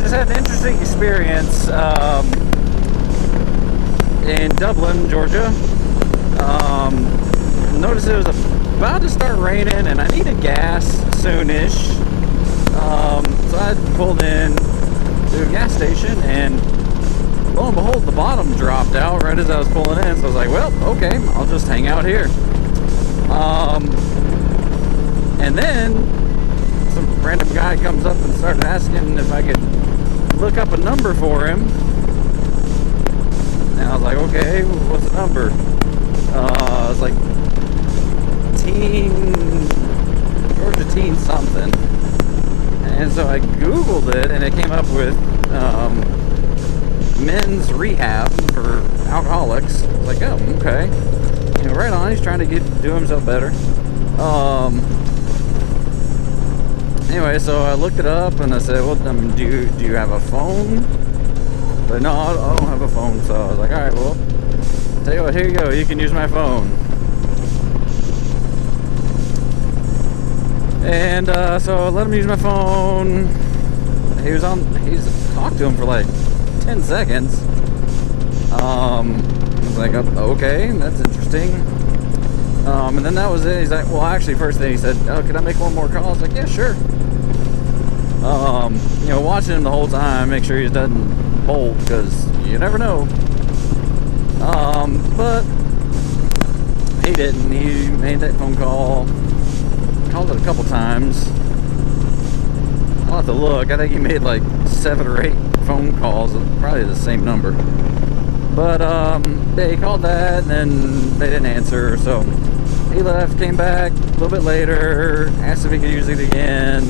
just had an interesting experience in Dublin, Georgia. Noticed it was about to start raining and I needed gas soonish. So I pulled in to a gas station and lo and behold, the bottom dropped out right as I was pulling in. So I was like, well, okay, I'll just hang out here. And then some random guy comes up and started asking if I could look up a number for him. And I was like, okay, what's the number? It's like Georgia teen something. And so I Googled it and it came up with men's rehab for alcoholics. I was like, oh, okay. You know, right on, he's trying to do himself better. Anyway, so I looked it up and I said, well, do you have a phone? But no, I don't have a phone. So I was like, all right, well, tell you what, here you go. You can use my phone. And so I let him use my phone. He's talked to him for like 10 seconds. I was like, okay, that's interesting. And then that was it. He's like, well, actually, first thing he said, oh, can I make one more call? I was like, yeah, sure. You know, watching him the whole time, make sure he doesn't bolt, because you never know. But he didn't. He made that phone call. Called it a couple times. I'll have to look. I think he made like 7 or 8 phone calls, probably the same number. But they called that, and then they didn't answer. So he left, came back a little bit later, asked if he could use it again.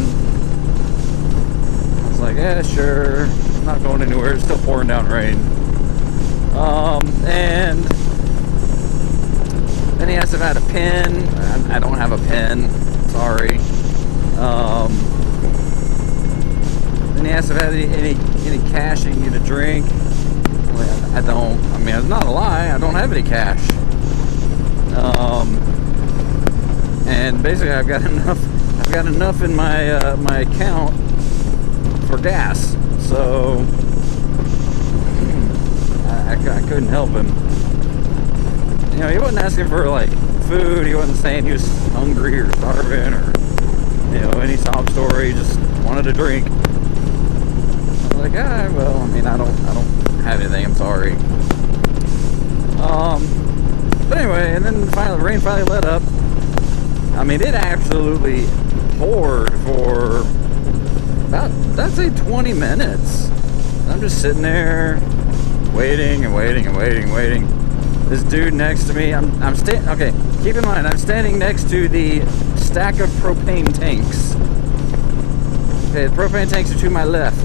I was like, yeah, sure. I'm not going anywhere. It's still pouring down rain. And then he asked if I had a pen. I don't have a pen. Sorry. Then he asked if I had any cash he can get a drink. I don't. I mean, it's not a lie. I don't have any cash. And basically, I've got enough in my my account for gas. So I couldn't help him. You know, he wasn't asking for like food. He wasn't saying he was hungry or starving or, you know, any sob story. He just wanted a drink. I was like, well, I mean, I don't have anything. I'm sorry. But anyway, and then finally, the rain finally let up. I mean, it absolutely poured for about, I'd say 20 minutes. I'm just sitting there waiting and waiting and waiting and waiting. This dude next to me, I'm standing, okay, keep in mind, I'm standing next to the stack of propane tanks. Okay, the propane tanks are to my left.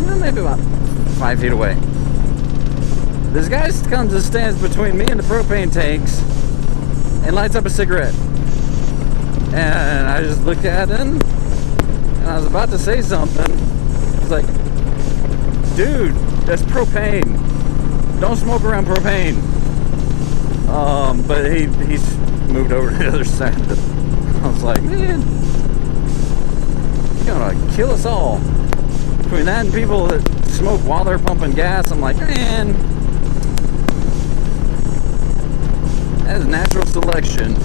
You know, maybe about 5 feet away. This guy comes and stands between me and the propane tanks and lights up a cigarette. And I just looked at him and I was about to say something. He's like, dude, that's propane. Don't smoke around propane. But he's moved over to the other side. I was like, man, you're gonna kill us all. Between that and people that smoke while they're pumping gas, I'm like, man, that is natural selection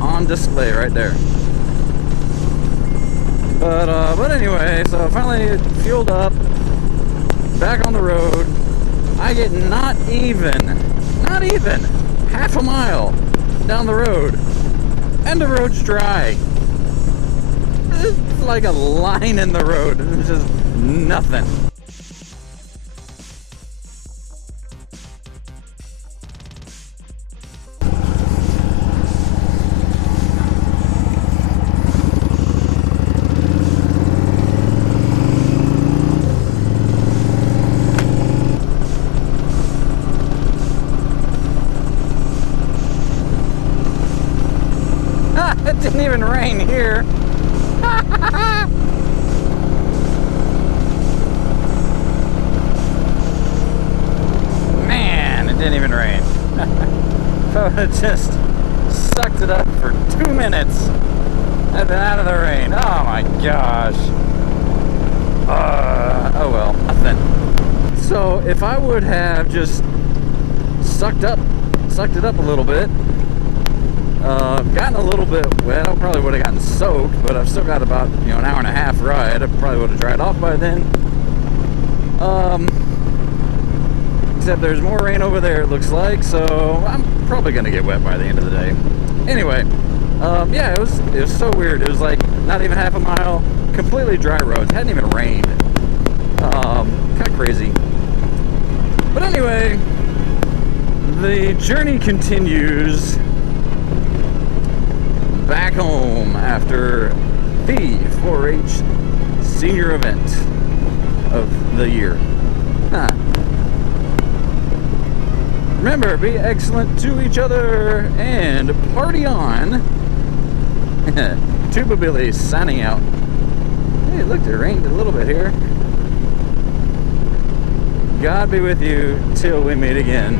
on display right there. But anyway, so finally fueled up, back on the road. I get not even half a mile down the road, and the road's dry. It's like a line in the road. It's just nothing. It didn't even rain here. Man, it didn't even rain. So it just sucked it up for 2 minutes. I've been out of the rain. Oh my gosh. Oh well, nothing. So if I would have just sucked it up a little bit, gotten a little bit wet, I probably would have gotten soaked, but I've still got about, an hour and a half ride. I probably would have dried off by then. Except there's more rain over there, it looks like, so I'm probably gonna get wet by the end of the day. Anyway, yeah, it was so weird. It was like not even half a mile, completely dry roads, hadn't even rained. Kind of crazy. But anyway, the journey continues back home after the 4-H senior event of the year. Remember, be excellent to each other and party on. Tuba Billy signing out. Hey, look, it rained a little bit here. God be with you till we meet again.